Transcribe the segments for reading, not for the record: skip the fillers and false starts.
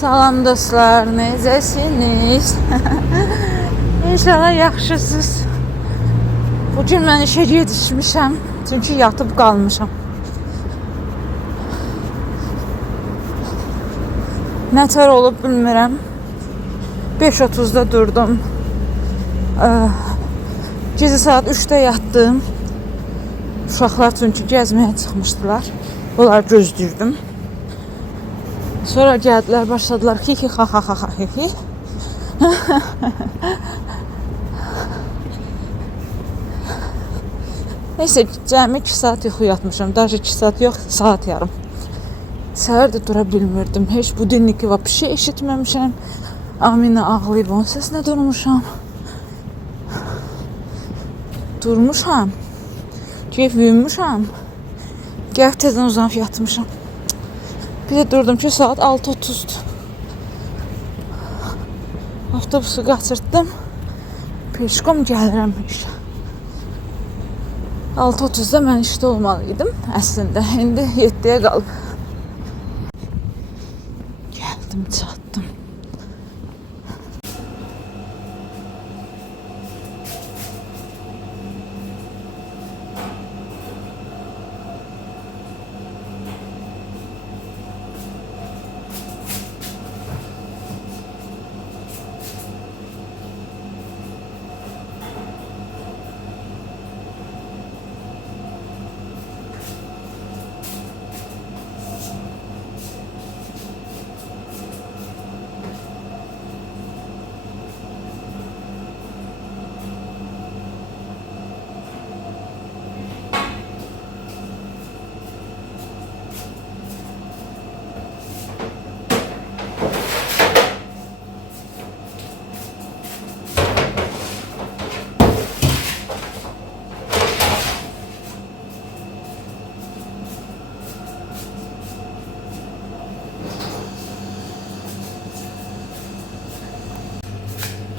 Salam dostlar, necəsiniz? İnşallah yaxşısınız. Bugün mən işə yetişmişəm, çünki yatıb qalmışam. Nətər olub bilmirəm. 5:30-da durdum. Gecə saat 3-də yatdım. Uşaqlar çünki gəzməyə çıxmışdılar. Onları gözləyirdim. Sonra gəldilər, başladılar ki, ha ha ha ha hi. Neyse, cəmi 2 saat yuxu yatmışam. Daha 2 saat yox, saat yarım. Səhər də dura bilmirdim. Heç budilniki vəbşə eşitməmişəm. Amina ağlayıb, onun səsinə durmuşam. Durmuşam. Keyf yuyunmuşam. Gəl tezdən uzanıb yatmışam. Bir də durdum ki, saat 6:30'dur. Avtobusu qaçırtdım. Peşkom gəlirəm işə. 6:30'da mən işdə olmalıydım əslində. İndi 7'ye qalıb. Gəldim, çatdım.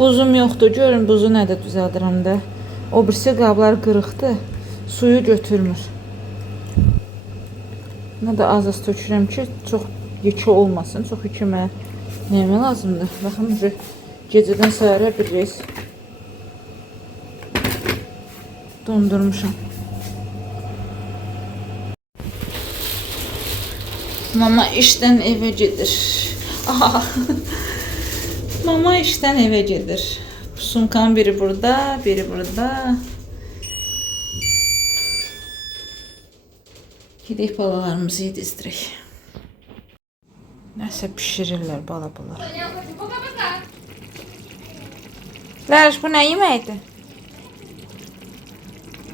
Buzum yoxdur. Görün buzu nədə düzəldirəm də. O birisi qablar qırıqdır. Suyu götürmür. Nə də az tökürəm ki, çox yekə olmasın. Çox yekəmə neyimə lazımdır. Baxın, gecədən səhərə bir reis dondurmuşam. Mama işdən evə gedir. Aha. Mama işten eve gelir. Sumkan biri burada, biri burada. Gidip balalarımızı yedizdirək. Nəsə pişirirlər balalar. Lərş, bu nə yeməkdir?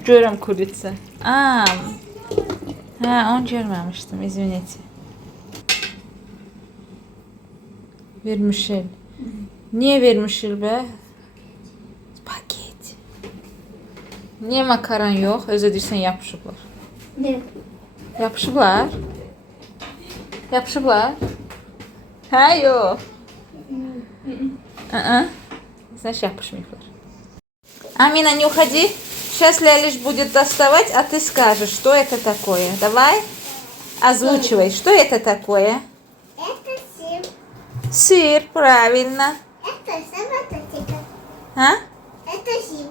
Görəm kuritsa. Onu görməmişdim, izvineti. Vermişel. Niye vermişil be? Spagetti. Niye makaron yok? Özür deyirsən yapışıblar. Ne? Yapışıblar? Yapışıblar? Ha, yok. Значит, yapışmayıblar. Амина, не уходи. Сейчас Лялиш будет доставать, а ты скажешь, что это такое. Давай. Озвучивай, что это такое? Это сыр. Сыр, правильно. Это сыр. А? Это сыр.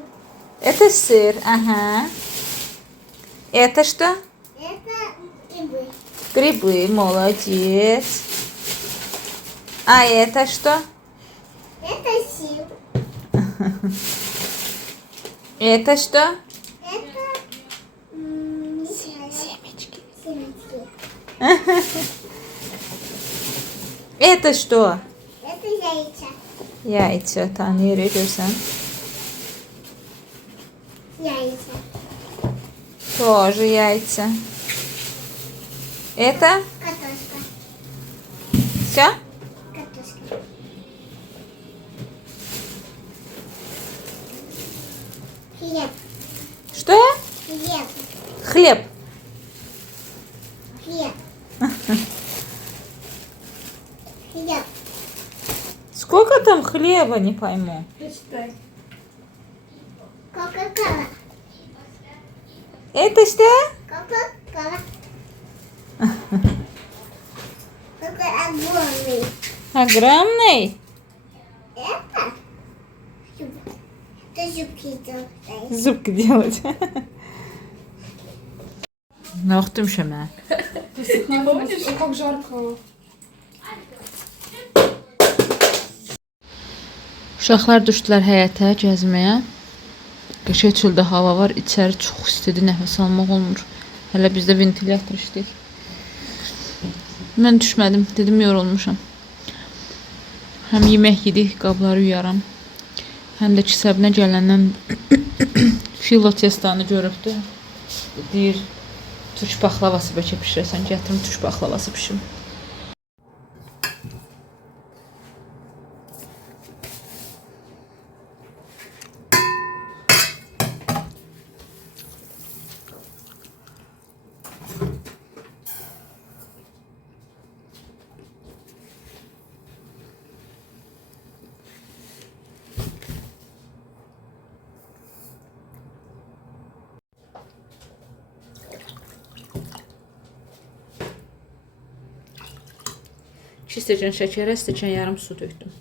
Это сыр, ага. Это что? Это грибы. Грибы, молодец. А это что? Это сыр. Это что? Это Семечки. семечки. Это что? Это яйца. Яйца, tanrı görsən. Яйца. Тоже яйца. Это Картошка. все? Картошка. Хлеб. Что? Хлеб. Хлеб. Хлеб. Хлеб. Сколько там хлеба, не пойму. Пустой. Кока-кола. Это что? Кока-кола. Какой огромный. Ha, qram ne? Это зуб- это зубки делают. Zupki делать. Ne vaxt demişəm mən? Не помнишь, как жарко? Uşaqlar düşdülər həyətə gəzməyə. Qəşəng çöldə hava var, içəri çox istidir, nəfəs almaq olmur. Hələ bizdə ventilyator işləyir. Mən düşmədim, dedim yorulmuşam. Həm yemək yedik, qabları yuyaram. Həm də Kisəbinə gələndən filo testanı görübdü. Deyir, türk paxlavası bəlkə bişirəsən, gətirim türk paxlavası bişirim. İki stəkan şəkərə, stəkan yarım su tökdüm.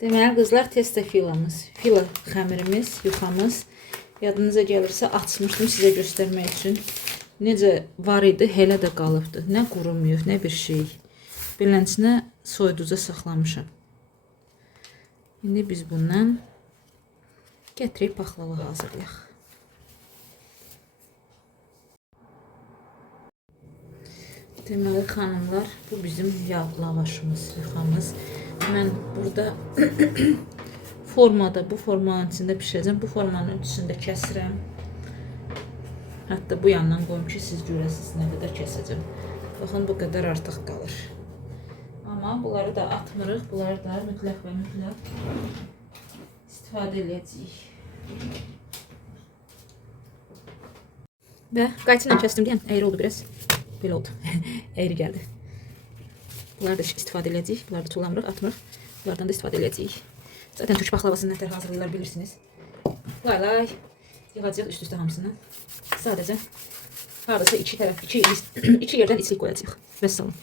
Deməli qızlar, testa fila xəmirimiz, yufamız yadınıza gəlirsə açmışdım sizə göstərmək üçün. Necə var idi, elə də qalıbdı. Nə qurumuyub, nə bir şey. Beləsinə soyuduca saxlamışam. İndi biz bundan gətirib paxlava hazırlayaq. Deməli xanımlar, bu bizim yağ lavaşımız, yufamız. Mən burada formada, bu formanın içində pişirəcəm. Bu formanın ölçüsündə kəsirəm. Hətta bu yandan qoyum ki, siz görəsiniz nə qədər kəsəcəm. Baxın, bu qədər artıq qalır. Amma bunları da atmırıq. Bunları da mütləq və mütləq istifadə edəcəyik. Və qayçıyla kəsdim deyən, əyri oldu biraz. Belə oldu. Əyri gəldi. Bunları da istifadə edəcəyik. Bunları da tullamırıq, atmırıq. Bunlardan da istifadə edəcəyik. Zaten türk paxlavasını nətər hazırlayırlar bilirsiniz. Lay yığacaq üst-üstə hamısını. Sadəcə hardasa iki yerdən içlik qoyacaq. Vəssalam.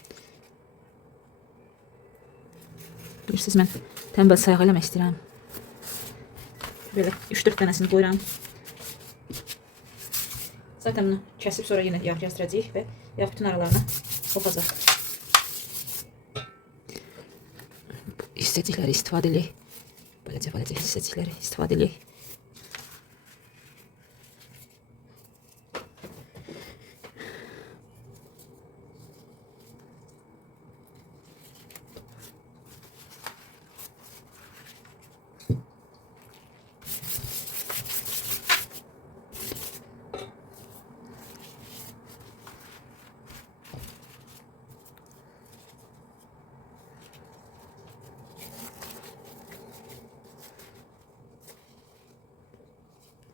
Bilirsiniz, mən tənbəl sayıq eləmək istəyirəm. Belə 3-4 dənəsini qoyuram. Zaten bunu kəsib sonra yenə yağ gəzdirəcəyik və yağ bütün aralarına soxacaq. İstədikləri istifadə edək. Beləcə istədikləri istifadə edək.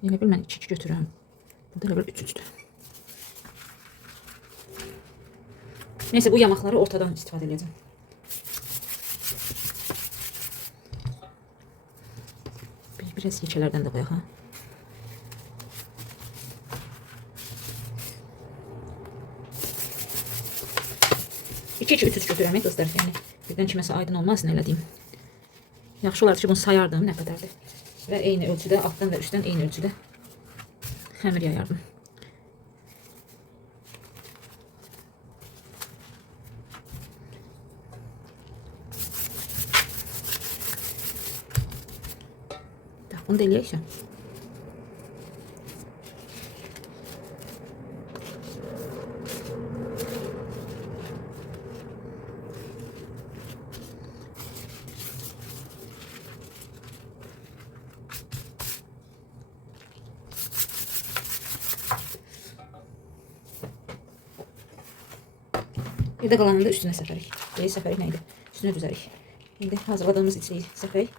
Yine bir mən 2 götürürəm. Burada elə bir 3-3'dür. Neyse, bu yamakları ortadan istifadə edəcəm. Biraz keçələrdən də qoyaq, ha. İki 3 götürəm, dostlar. Yəni birdən kiməsə aydın olmaz nə elədiyim. Yaxşı olardı ki, bunu sayardım nə qədərdir. Və eyni ölçüdə, altdan və üstten eyni ölçüdə xəmir yayardım. Bunu da eləyək. Bir də qalanını da üstünə səpərik. Səpərik nə idi? Üstünə düzərik. İndi hazırladığımız içliyi səpərik.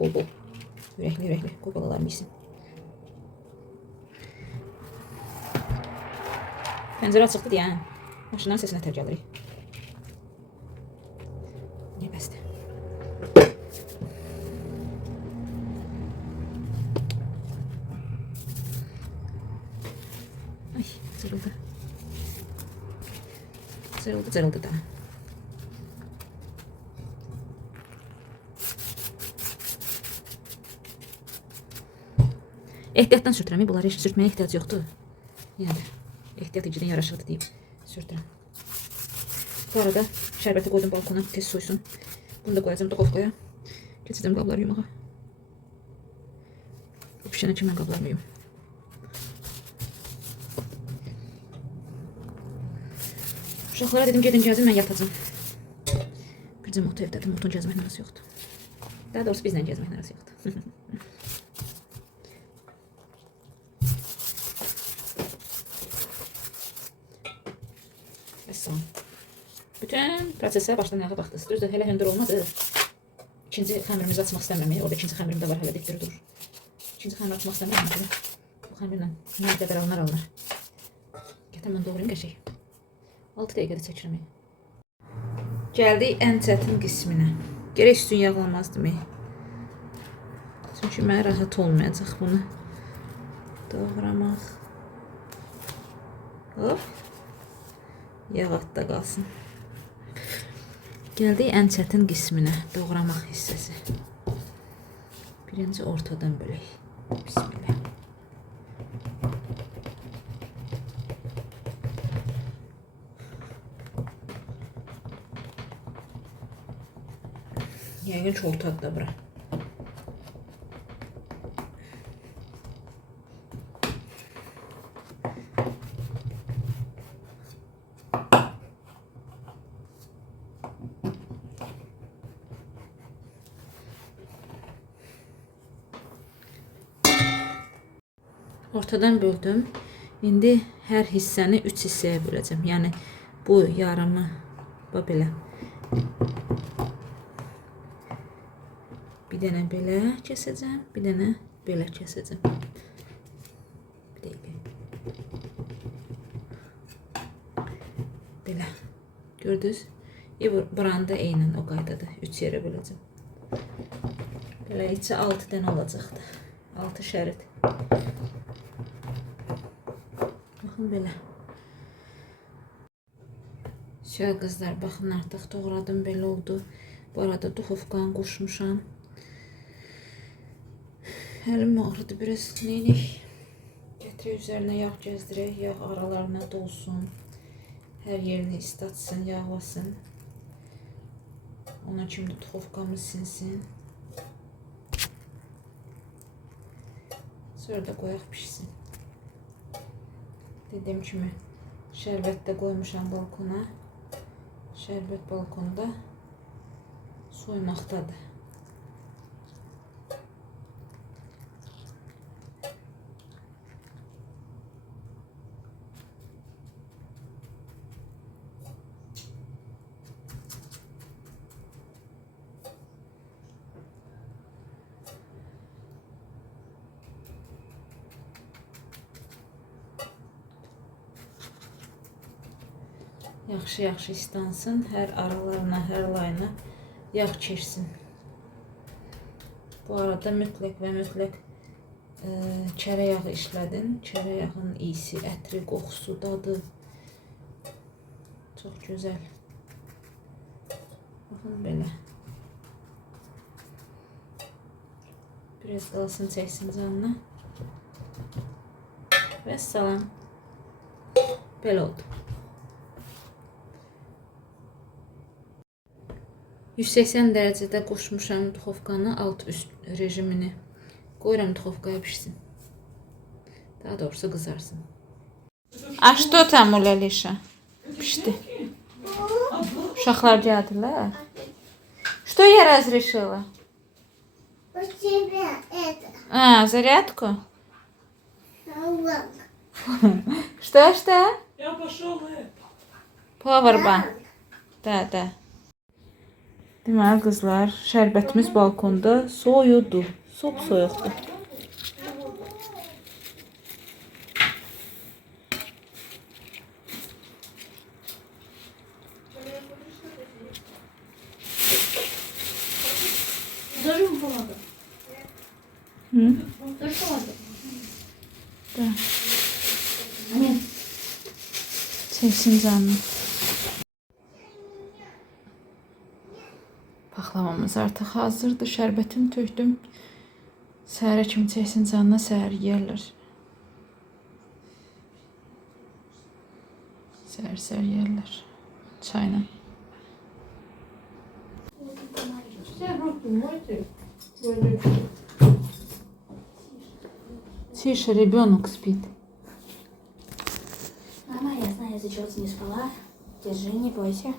Bol-bol. Ürəkli-ürəkli. Qoy balalarım yesin. Pəncərə açıqdır deyən. Maşınların səsinə tər gəlirik. Niyə bəsdir? Ay, cırıldı. Cırıldı da. Ehtiyatdan sürtürəm. Bunları heç sürtməyə ehtiyac yoxdur. Yəni də ehtiyat icidən yaraşıqdır deyib sürtürəm. Bu arada şərbəti qoydum balkona tez soysun. Bunu da qoyacağım duxovkaya. Keçəcəm qabları yumağa. Bu pişənə kimi mən qablarımı yum. Uşaqlara dedim gedin gəzin, mən yatacağım. Bircə Mut evdədir, Mutun gəzməklə arası yoxdur. Daha doğrusu bizlə gəzməklə arası yoxdur. Əssalam. Bütün prosesə başdan ayağa baxdınız. Düzdür, hələ hündür olmadı. İkinci xəmirimizi açmaq istəməmək. Orada ikinci xəmirim də var, hələ dikdir durur. İkinci xəmir açmaq istəməmək. Bu xəmirlə nə qədər alınır. Gətir mən doğrayım qəşəng. 6 dəqiqədə çəkirəm. Gəldik ən çətin qisminə. Gərək üstün yağlanmaz demək. Çünki mənə rahat olmayacaq bunu doğramaq. Hop. Yağ altda qalsın. Gəldik ən çətin qisminə. Doğramaq hissəsi. Birinci ortadan bölək. Bismillah. Yəqin çox ortadır da bura. Ortadan böldüm. İndi hər hissəni 3 hissəyə böləcəm. Yəni bu yarımı belə. Bir dənə belə kəsəcəm, bir dənə belə kəsəcəm. Bir dəqiqə. Belə. Gördünüz? Buranı da eynən o qaydada 3 yerə böləcəm. Belə içi 6 dənə olacaqdı. 6 şərit. Baxın belə. Şöyle qızlar, baxın artıq doğradım, belə oldu. Bu arada duxovkanı qoşmuşam. Əlim ağrıdı biraz. Neylik? Gətirək üzərinə yağ gəzdirək. Yağ aralarına dolsun. Hər yerini istatsın, yağlasın. Ona kimi də duxovkamız sinsin. Sonra da qoyaq pişsin. Dediyim kimi şərbət də qoymuşam balkona. Şərbət balkonda soymaqdadır. Yaxşı-yaxşı istansın. Hər aralarına, hər layına yağ keçsin. Bu arada mütləq və mütləq kərə yağı işlədin. Kərə yağının iyisi, ətri, qoxusu, dadı çox gözəl. Baxın belə. Biraz qalsın, çəksin canına. Və salam. Belə oldu. 180 dərəcədə qoşmuşam duxovkanı alt-üst rejimini. Qoyuram duxovkaya pişsin. Daha doğrusu qızarsın. A что там у Лялиша? Pişdi. Uşaqlar gəldilər. Что я разрешила? У тебя это. А, зарядку? Вот. Что? Я пошел это. Powerbank. Da. Deməli qızlar, şərbətimiz balkonda soyudu. Sop soyuqdur. Даже ему помогу. Hı? Даже помогу. Da. Амин. Çəksin canını. Paxlavamız artıq hazırdır. Şərbətini tökdüm. Səhərə kimi çəksin canına, səhər yeyərlər. Səhər yeyərlər. Çayla. Все руки мойте. Тише, ребенок спит. Мама, я знаю, из-за чего ты не спала. Держи, не бойся.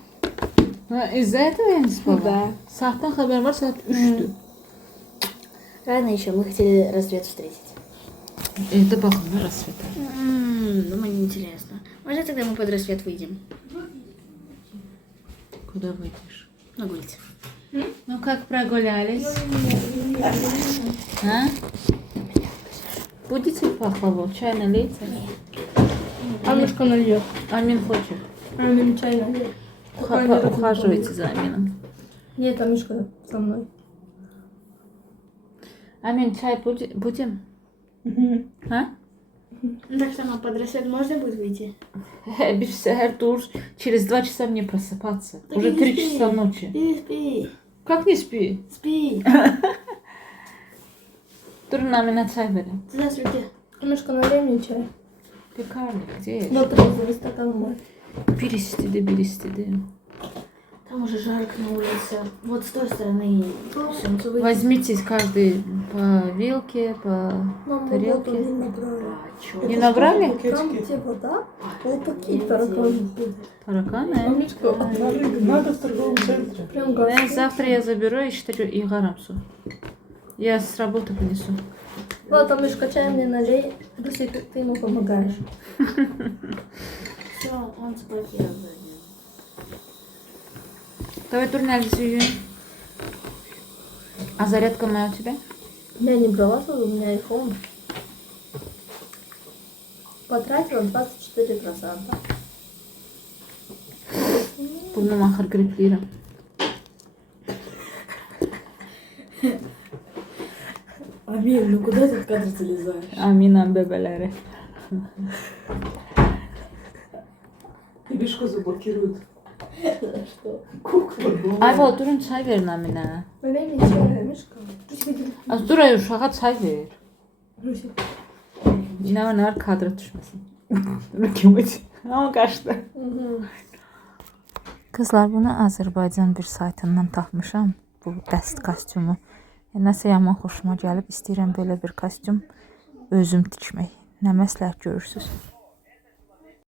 Из-за этого я не спала? Да. Saatdən xəbər var, saat 3'dür. Рано еще, мы хотели рассвет встретить. Evdə baxın, rassveta. Думаю, неинтересно. Может, тогда мы под рассвет выйдем? Куда выйдешь? На улице. Ну, как прогулялись? А? Будете пахлаву? Чай налейте? Амишка нальет. Амин хочет. Амин чай нальет. Ухаживайте за Амином. Нет, Амишка со мной. Амин, чай будем? А? Так что, под рассвет можно будет выйти? Bir seher dur. Через 2 часа мне просыпаться. Так Уже не 3 спи. часа ночи. Спи. Как не спи? Спи. Durun Amine çay verin. Здравствуйте. Амишка, налей мне чай. Пекарня, где? Вот розовый стакан мой. Bir istedi. Там уже жарко на улице. Вот с той стороны солнце выйдет. Возьмите каждый по вилке, по тарелке. Не набрали? Там где вода, колпаки тараканы. Тараканы? Амишка, Надо в торговом центре. прям газ. Завтра я заберу и считаю и гарамсу. Я с работы принесу. Вот, Амишка, чай мне налей. Руси, ты ему помогаешь. Все, он заблокировал. Давай турнальцию. А зарядка моя у тебя? Я не брала свой, у меня iPhone. Потратила 24%. Burnum axır gripliyirəm. Амин, ну куда ты в кадр залезаешь? Aminəm bebeləri. И Бишку заблокируют. Что? Кукла. Ayva durun çay verin Aminə. Налей мне чай, Амишка. Az dur ay uşağa çay ver. Руси. Ne var kadra düşməsin. Rükümət. Amma qaçdı. Qızlar, bunu Azərbaycan bir saytından tapmışam. Bu dəst kostyumu. Nəsə yaman xoşuma gəlib. İstəyirəm belə bir kostyum özüm tikmək. Nə məsləhət görürsünüz?